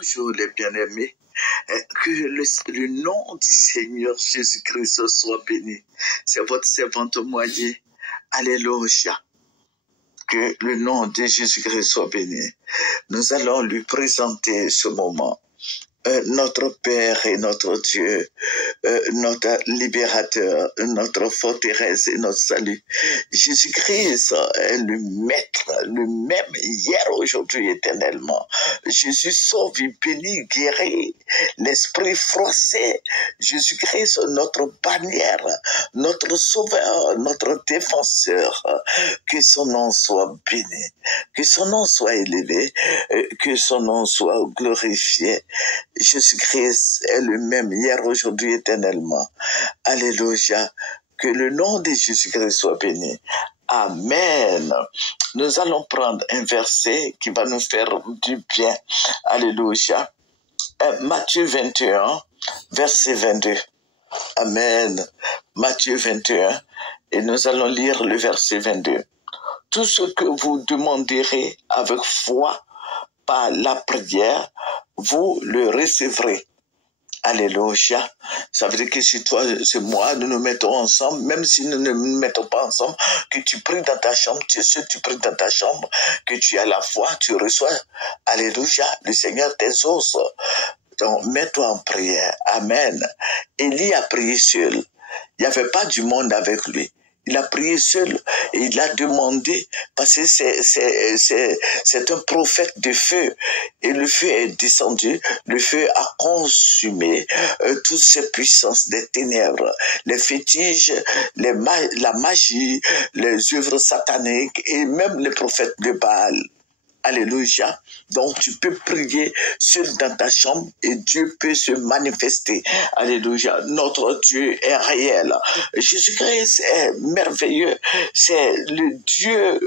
Bonjour les bien-aimés, que le nom du Seigneur Jésus-Christ soit béni. C'est votre servante moitié. Alléluia. Que le nom de Jésus-Christ soit béni. Nous allons lui présenter ce moment. Notre Père et notre Dieu, notre libérateur, notre forteresse et notre salut. Jésus-Christ est le maître, le même hier, aujourd'hui, éternellement. Jésus sauve, il bénit, guérit l'esprit froissé. Jésus-Christ, notre bannière, notre sauveur, notre défenseur. Que son nom soit béni, que son nom soit élevé, que son nom soit glorifié. Jésus-Christ est le même hier, aujourd'hui, éternellement. Alléluia. Que le nom de Jésus-Christ soit béni. Amen. Nous allons prendre un verset qui va nous faire du bien. Alléluia. Matthieu 21, verset 22. Amen. Matthieu 21. Et nous allons lire le verset 22. Tout ce que vous demanderez avec foi par la prière, vous le recevrez. Alléluia. Ça veut dire que si toi, c'est moi, nous nous mettons ensemble, même si nous ne nous mettons pas ensemble, que tu pries dans ta chambre, tu es sûr, tu pries dans ta chambre, que tu as la foi, tu reçois. Alléluia. Le Seigneur t'exauce. Donc, mets-toi en prière. Amen. Élie a prié seul. Il n'y avait pas du monde avec lui. Il a prié seul et il a demandé, parce que c'est un prophète de feu. Et le feu est descendu, le feu a consumé toutes ces puissances des ténèbres, les fétiches, la magie, les œuvres sataniques et même les prophètes de Baal. Alléluia. Donc tu peux prier seul dans ta chambre et Dieu peut se manifester. Alléluia. Notre Dieu est réel. Jésus-Christ est merveilleux. C'est le Dieu,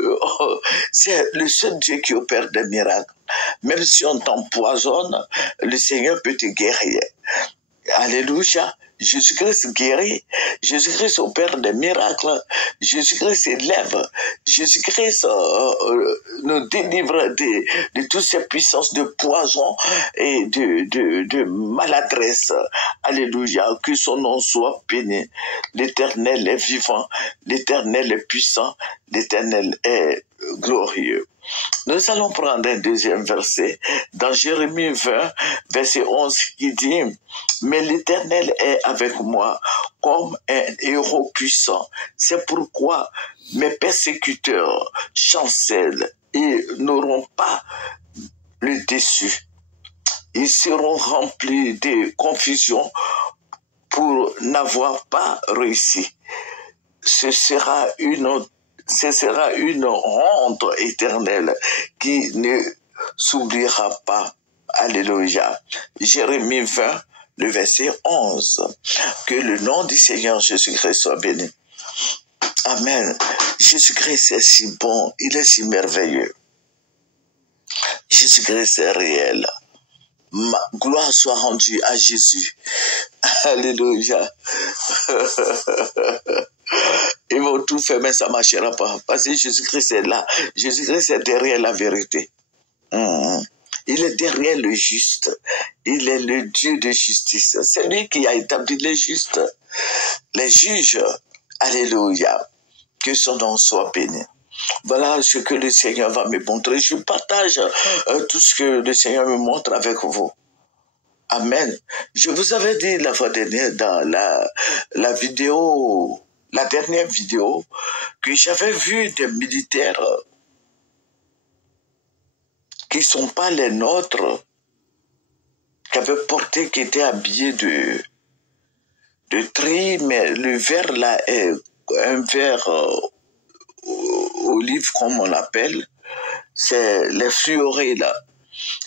c'est le seul Dieu qui opère des miracles. Même si on t'empoisonne, le Seigneur peut te guérir. Alléluia. Jésus-Christ guérit, Jésus-Christ opère des miracles, Jésus-Christ élève, Jésus-Christ nous délivre de toutes ces puissances de poison et de maladresse. Alléluia, que son nom soit béni. L'Éternel est vivant, l'Éternel est puissant, l'Éternel est glorieux. Nous allons prendre un deuxième verset dans Jérémie 20, verset 11 qui dit « Mais l'Éternel est avec moi comme un héros puissant. C'est pourquoi mes persécuteurs chancellent et n'auront pas le déçu. Ils seront remplis de confusion pour n'avoir pas réussi. Ce sera une honte éternelle qui ne s'oubliera pas. Alléluia. Jérémie 20, le verset 11. Que le nom du Seigneur Jésus-Christ soit béni. Amen. Jésus-Christ est si bon, il est si merveilleux. Jésus-Christ est réel. Gloire soit rendue à Jésus. Alléluia. Ils vont tout faire, mais ça ne marchera pas. Parce que Jésus-Christ est là. Jésus-Christ est derrière la vérité. Il est derrière le juste. Il est le Dieu de justice. C'est lui qui a établi les justes, les juges. Alléluia. Que son nom soit béni. Voilà ce que le Seigneur va me montrer. Je partage tout ce que le Seigneur me montre avec vous. Amen. Je vous avais dit la fois dernière dans la vidéo, la dernière vidéo, que j'avais vu des militaires qui ne sont pas les nôtres, qui avaient porté, qui étaient habillés de tri, mais le vert là est un vert olive comme on l'appelle, c'est les fluorés là.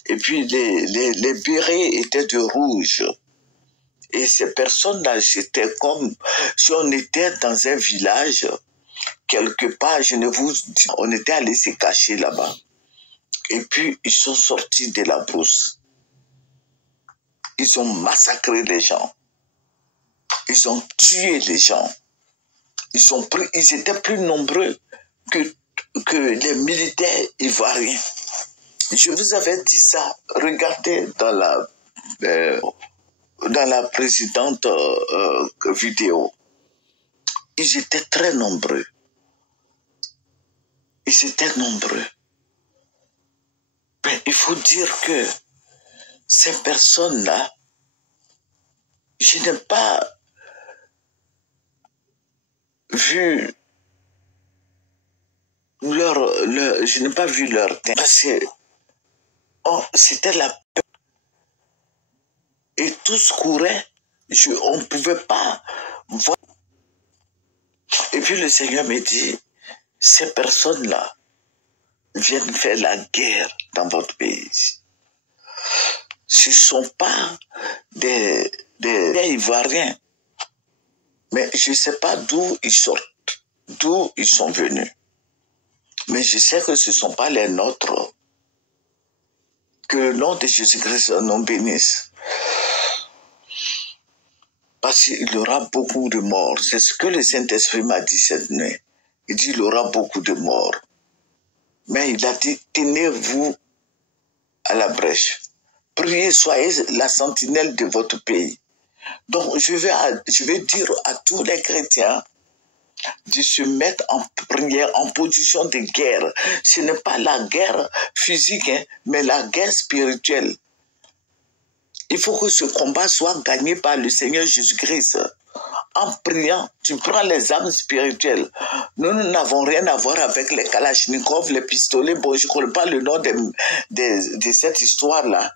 Et puis les bérets étaient de rouge. Et ces personnes-là, c'était comme si on était dans un village, quelque part, je ne vous dis, on était allé se cacher là-bas. Et puis, ils sont sortis de la brousse. Ils ont massacré les gens. Ils ont tué les gens. Ils étaient plus nombreux que les militaires ivoiriens. Je vous avais dit ça. Regardez dans la précédente vidéo. Ils étaient très nombreux. Ils étaient nombreux. Mais il faut dire que ces personnes-là, je n'ai pas vu je n'ai pas vu leur teint. Parce que c'était la peur. Et tous couraient. On ne pouvait pas voir. Et puis le Seigneur me dit, ces personnes-là viennent faire la guerre dans votre pays. Ce ne sont pas des Ivoiriens. Mais je ne sais pas d'où ils sortent, d'où ils sont venus. Mais je sais que ce ne sont pas les nôtres. Que le nom de Jésus-Christ nous bénisse. Parce qu'il y aura beaucoup de morts. C'est ce que le Saint-Esprit m'a dit cette nuit. Il dit qu'il y aura beaucoup de morts. Mais il a dit, tenez-vous à la brèche. Priez, soyez la sentinelle de votre pays. Donc, je vais dire à tous les chrétiens de se mettre en prière, en position de guerre. Ce n'est pas la guerre physique, mais la guerre spirituelle. Il faut que ce combat soit gagné par le Seigneur Jésus-Christ. En priant, tu prends les armes spirituelles. Nous n'avons rien à voir avec les kalachnikovs, les pistolets. Bon, je ne connais pas le nom de cette histoire-là.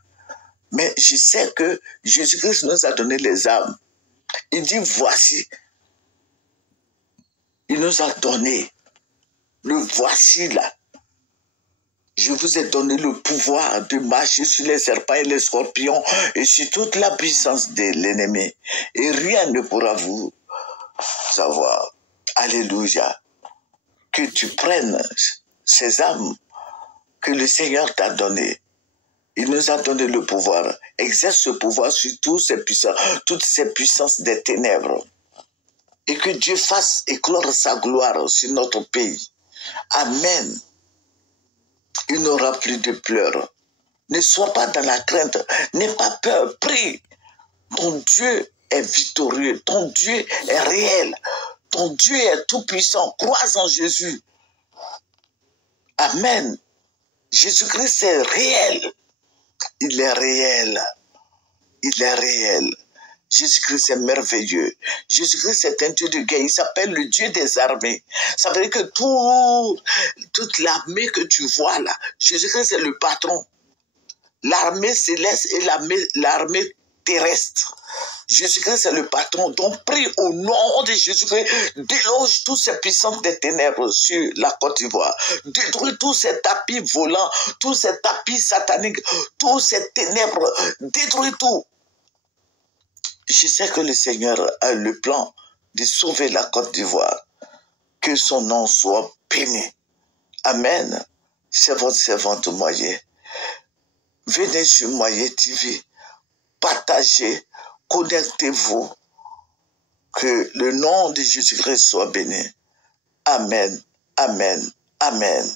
Mais je sais que Jésus-Christ nous a donné les armes. Il dit, voici. Il nous a donné. Le voici là. Je vous ai donné le pouvoir de marcher sur les serpents et les scorpions et sur toute la puissance de l'ennemi. Et rien ne pourra vous avoir. Alléluia. Que tu prennes ces armes que le Seigneur t'a données. Il nous a donné le pouvoir. Exerce ce pouvoir sur toutes ces puissances des ténèbres. Et que Dieu fasse éclore sa gloire sur notre pays. Amen. Il n'aura plus de pleurs. Ne sois pas dans la crainte. N'aie pas peur. Prie. Ton Dieu est victorieux. Ton Dieu est réel. Ton Dieu est tout puissant. Crois en Jésus. Amen. Jésus-Christ est réel. Il est réel. Il est réel. Jésus-Christ est merveilleux. Jésus-Christ est un Dieu de guerre. Il s'appelle le Dieu des armées. Ça veut dire que toute l'armée que tu vois là, Jésus-Christ est le patron. L'armée céleste et l'armée terrestre. Jésus-Christ est le patron. Donc prie au nom de Jésus-Christ. Déloge toutes ces puissances des ténèbres sur la Côte d'Ivoire. Détruis tous ces tapis volants, tous ces tapis sataniques, tous ces ténèbres. Détruis tout. Je sais que le Seigneur a le plan de sauver la Côte d'Ivoire. Que son nom soit béni. Amen. C'est votre servante Moyer. Venez sur Moyer TV. Partagez. Connectez-vous. Que le nom de Jésus-Christ soit béni. Amen. Amen. Amen.